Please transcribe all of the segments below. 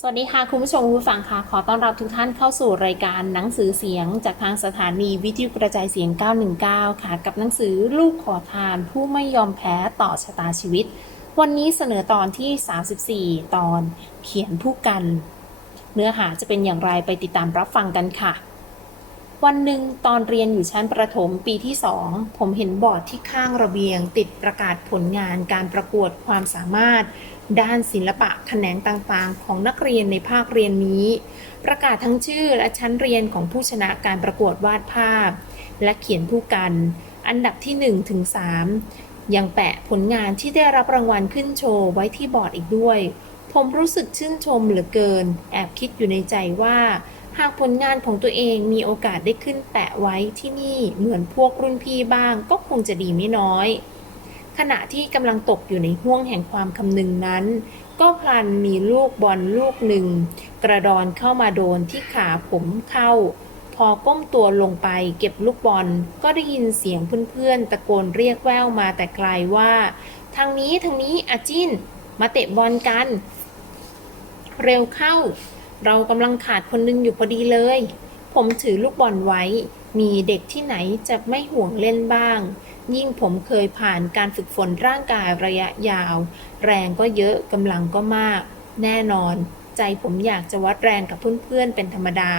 สวัสดีค่ะ คุณผู้ชมคุณผู้ฟังค่ะ ขอต้อนรับทุกท่านเข้าสู่รายการหนังสือเสียง จากทางสถานีวิทยุกระจายเสียง 919 ค่ะ กับหนังสือลูกขอทาน ผู้ไม่ยอมแพ้ต่อชะตาชีวิต วันนี้เสนอตอนที่ 34 ตอนเขียนผู้กัน เนื้อหาจะเป็นอย่างไรไปติดตามรับฟังกันค่ะ วันหนึ่งตอนเรียนอยู่ชั้นประถมปีที่สองผมเห็นบอร์ดที่ข้างระเบียง ติดประกาศผลงานการประกวดความสามารถ ด้านศิลปะแขนงต่างๆ ของนักเรียนในภาคเรียนนี้ ประกาศทั้งชื่อและชั้นเรียนของผู้ชนะการประกวดวาดภาพ และเขียนผู้กัน อันดับที่1ถึง3ยังแปะผลงานที่ได้รับรางวัลขึ้นโชว์ไว้ที่บอร์ดอีกด้วย ผมรู้สึกชื่นชมเหลือเกิน แอบคิดอยู่ในใจว่า หากผลงานของตัวเองมีโอกาสได้ขึ้นแปะไว้ที่นี่เหมือนพวกรุ่นพี่บ้างก็คงจะดีไม่น้อย ขณะที่กำลังตกอยู่ในห่วงแห่งความคำนึงนั้น ก็พลันมีลูกบอลลูกหนึ่ง กระดอนเข้ามาโดนที่ขาผมเข้า พอก้มตัวลงไปเก็บลูกบอลก็ได้ยินเสียงเพื่อนๆ ตะโกนเรียกแววมาแต่ไกลว่า ทางนี้ทางนี้อาจินมาเตะบอลกัน เร็วเข้า เรากำลังขาดคนหนึงอยู่พอดีเลย ผมถือลูกบอลไว้ มีเด็กที่ไหนจะไม่ห่วงเล่นบ้าง ยิ่งผมเคยผ่านการฝึกฝนร่างกายระยะยาว แรงก็เยอะกำลังก็มาก แน่นอน ใจผมอยากจะวัดแรงกับเพื่อนๆเป็นธรรมดา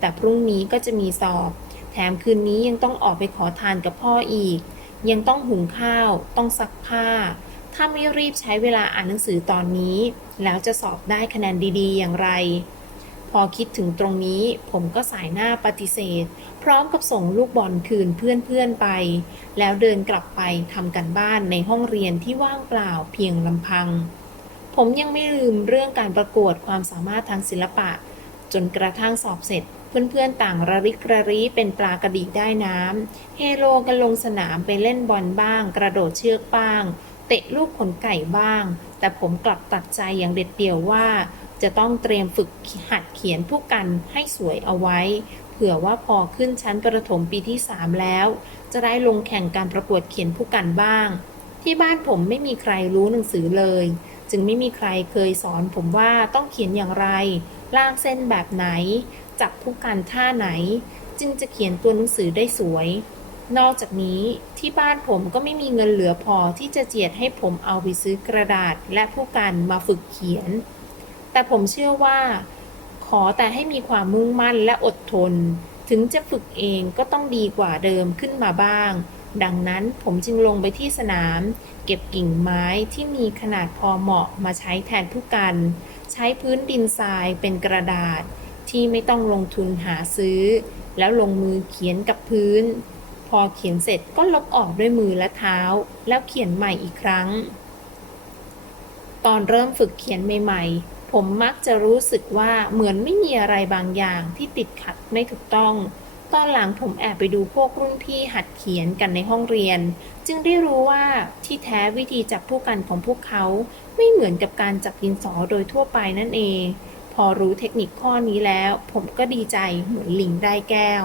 แต่พรุ่งนี้ก็จะมีสอบ แถมคืนนี้ยังต้องออกไปขอทานกับพ่ออีก ยังต้องหุงข้าว ต้องซักผ้า ถ้าไม่รีบใช้เวลาอ่านหนังสือตอนนี้ แล้วจะสอบได้คะแนนดีๆ อย่างไร พอคิดถึงตรงนี้ผมก็สายหน้าปฏิเสธ พร้อมกับส่งลูกบอลคืนเพื่อนๆไป แล้วเดินกลับไปทำกันบ้านในห้องเรียนที่ว่างเปล่าเพียงลำพัง ผมยังไม่ลืมเรื่องการประกวดความสามารถทางศิลปะ จนกระทั่งสอบเสร็จเพื่อนๆ ต่างระริกระรีเป็นปลากระดีได้น้ำ เฮโลกันลงสนามไปเล่นบอลบ้าง กระโดดเชือกบ้าง ตะลูกขนไก่บ้าง แต่ผมกลับตัดใจอย่างเด็ดเดี่ยวว่า จะต้องเตรียมฝึกหัดเขียนผู้กันให้สวยเอาไว้ เผื่อว่าพอขึ้นชั้นประถมปีที่ 3 แล้ว จะได้ลงแข่งการประกวดเขียนผู้กันบ้าง ที่บ้านผมไม่มีใครรู้หนังสือเลย จึงไม่มีใครเคยสอนผมว่าต้องเขียนอย่างไรลากเส้นแบบไหน จับผู้กันท่าไหน จึงจะเขียนตัวหนังสือได้สวย นอกจากนี้ที่บ้านผมก็ไม่มีเงินเหลือพอที่จะเจียดให้ผมเอาไปซื้อกระดาษและผู้กันมาฝึกเขียน แต่ผมเชื่อว่า ขอแต่ให้มีความมุ่งมั่นและอดทน ถึงจะฝึกเองก็ต้องดีกว่าเดิมขึ้นมาบ้าง ดังนั้นผมจึงลงไปที่สนาม เก็บกิ่งไม้ที่มีขนาดพอเหมาะมาใช้แทนผู้กัน ใช้พื้นดินทรายเป็นกระดาษที่ไม่ต้องลงทุนหาซื้อ แล้วลงมือเขียนกับพื้น อเขียนเสร็จก็ลบออกด้วยมือและเท้า แล้วเขียนใหม่อีกครั้ง ตอนเริ่มฝึกเขียนใหม่ ๆ ผมมักจะรู้สึกว่าเหมือนไม่มีอะไรบางอย่างที่ติดขัดไม่ถูกต้อง ตอนหลังผมแอบไปดูพวกรุ่นพี่หัดเขียนกันในห้องเรียน จึงได้รู้ว่าที่แท้วิธีจับผู้กันของพวกเขา ไม่เหมือนกับการจับดินสอโดยทั่วไปนั่นเอง พอรู้เทคนิคข้อนี้แล้ว ผมก็ดีใจเหมือนลิงได้แก้ว